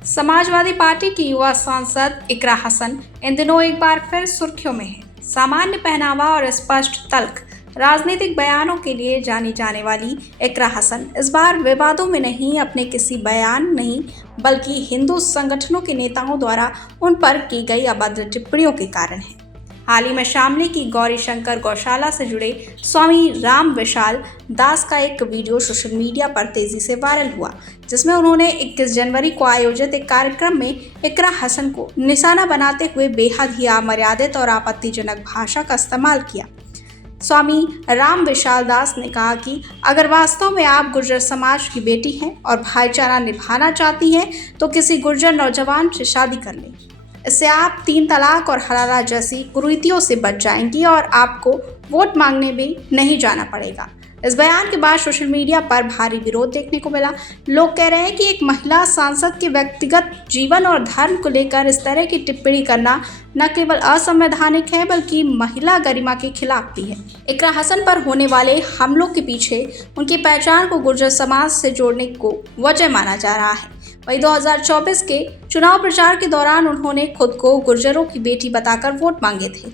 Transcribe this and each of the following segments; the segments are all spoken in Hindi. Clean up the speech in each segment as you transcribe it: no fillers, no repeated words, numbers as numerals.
समाजवादी पार्टी की युवा सांसद इकरा हसन इन दिनों एक बार फिर सुर्खियों में है। सामान्य पहनावा और स्पष्ट तल्ख राजनीतिक बयानों के लिए जानी जाने वाली इकरा हसन इस बार विवादों में नहीं, अपने किसी बयान नहीं बल्कि हिंदू संगठनों के नेताओं द्वारा उन पर की गई अभद्र टिप्पणियों के कारण है। हाल ही में शामली की गौरी शंकर गौशाला से जुड़े स्वामी राम विशाल दास का एक वीडियो सोशल मीडिया पर तेजी से वायरल हुआ, जिसमें उन्होंने 21 जनवरी को आयोजित एक कार्यक्रम में इकरा हसन को निशाना बनाते हुए बेहद ही अमर्यादित और आपत्तिजनक भाषा का इस्तेमाल किया। स्वामी राम विशाल दास ने कहा कि अगर वास्तव में आप गुर्जर समाज की बेटी हैं और भाईचारा निभाना चाहती हैं तो किसी गुर्जर नौजवान से शादी कर लें। इससे आप 3 तलाक और हलाला जैसी कुरीतियों से बच जाएंगी और आपको वोट मांगने भी नहीं जाना पड़ेगा। इस बयान के बाद सोशल मीडिया पर भारी विरोध देखने को मिला। लोग कह रहे हैं कि एक महिला सांसद के व्यक्तिगत जीवन और धर्म को लेकर इस तरह की टिप्पणी करना न केवल असंवैधानिक है बल्कि महिला गरिमा के खिलाफ भी है। इकरा हसन पर होने वाले हमलों के पीछे उनकी पहचान को गुर्जर समाज से जोड़ने को वजह माना जा रहा है। वहीं 2024 के चुनाव प्रचार के दौरान उन्होंने खुद को गुर्जरों की बेटी बताकर वोट मांगे थे।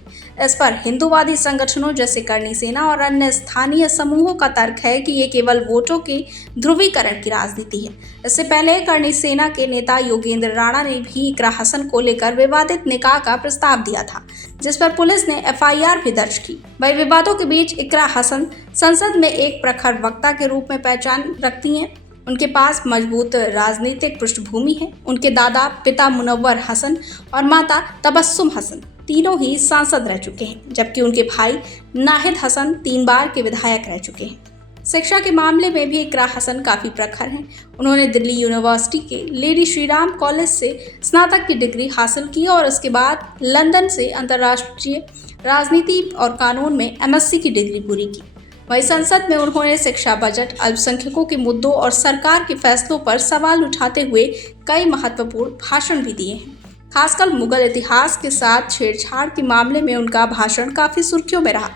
इस पर हिंदूवादी संगठनों जैसे करणी सेना और अन्य स्थानीय समूहों का तर्क है कि ये केवल वोटों के ध्रुवीकरण की राजनीति है। इससे पहले करणी सेना के नेता योगेंद्र राणा ने भी इकरा हसन को लेकर विवादित निकाह का प्रस्ताव दिया था, जिस पर पुलिस ने FIR भी दर्ज की। वही विवादों के बीच इकरा हसन संसद में एक प्रखर वक्ता के रूप में पहचान रखती हैं। उनके पास मजबूत राजनीतिक पृष्ठभूमि है। उनके दादा पिता मुनव्वर हसन और माता तबस्सुम हसन तीनों ही सांसद रह चुके हैं, जबकि उनके भाई नाहिद हसन 3 बार के विधायक रह चुके हैं। शिक्षा के मामले में भी इकरा हसन काफ़ी प्रखर हैं। उन्होंने दिल्ली यूनिवर्सिटी के लेडी श्रीराम कॉलेज से स्नातक की डिग्री हासिल की और उसके बाद लंदन से अंतर्राष्ट्रीय राजनीति और कानून में MSc की डिग्री पूरी की। वहीं संसद में उन्होंने शिक्षा, बजट, अल्पसंख्यकों के मुद्दों और सरकार के फैसलों पर सवाल उठाते हुए कई महत्वपूर्ण भाषण भी दिए हैं। खासकर मुगल इतिहास के साथ छेड़छाड़ के मामले में उनका भाषण काफ़ी सुर्खियों में रहा।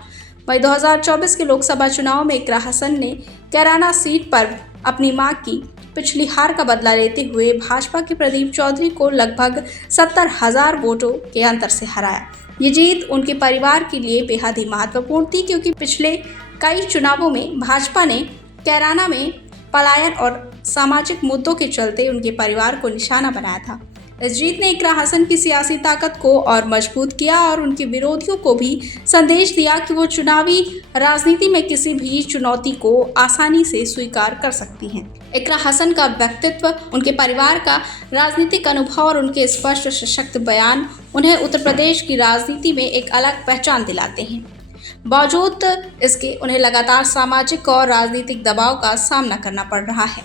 वहीं 2024 के लोकसभा चुनाव में इकरा हसन ने कैराना सीट पर अपनी मां की पिछली हार का बदला लेते हुए भाजपा के प्रदीप चौधरी को लगभग 70,000 वोटों के अंतर से हराया। ये जीत उनके परिवार के लिए बेहद ही महत्वपूर्ण थी, क्योंकि पिछले कई चुनावों में भाजपा ने कैराना में पलायन और सामाजिक मुद्दों के चलते उनके परिवार को निशाना बनाया था। इस जीत ने इकरा हसन की सियासी ताकत को और मजबूत किया और उनके विरोधियों को भी संदेश दिया कि वो चुनावी राजनीति में किसी भी चुनौती को आसानी से स्वीकार कर सकती हैं। इकरा हसन का व्यक्तित्व, उनके परिवार का राजनीतिक अनुभव और उनके स्पष्ट सशक्त बयान उन्हें उत्तर प्रदेश की राजनीति में एक अलग पहचान दिलाते हैं। बावजूद इसके उन्हें लगातार सामाजिक और राजनीतिक दबाव का सामना करना पड़ रहा है।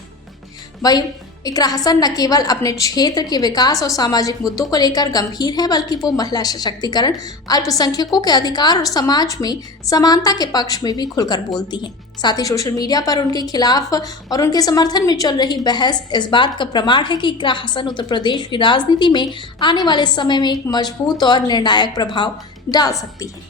वहीं इकरा हसन न केवल अपने क्षेत्र के विकास और सामाजिक मुद्दों को लेकर गंभीर हैं, बल्कि वो महिला सशक्तिकरण, अल्पसंख्यकों के अधिकार और समाज में समानता के पक्ष में भी खुलकर बोलती हैं। साथ ही सोशल मीडिया पर उनके खिलाफ और उनके समर्थन में चल रही बहस इस बात का प्रमाण है कि इकरा हसन उत्तर प्रदेश की राजनीति में आने वाले समय में एक मजबूत और निर्णायक प्रभाव डाल सकती है।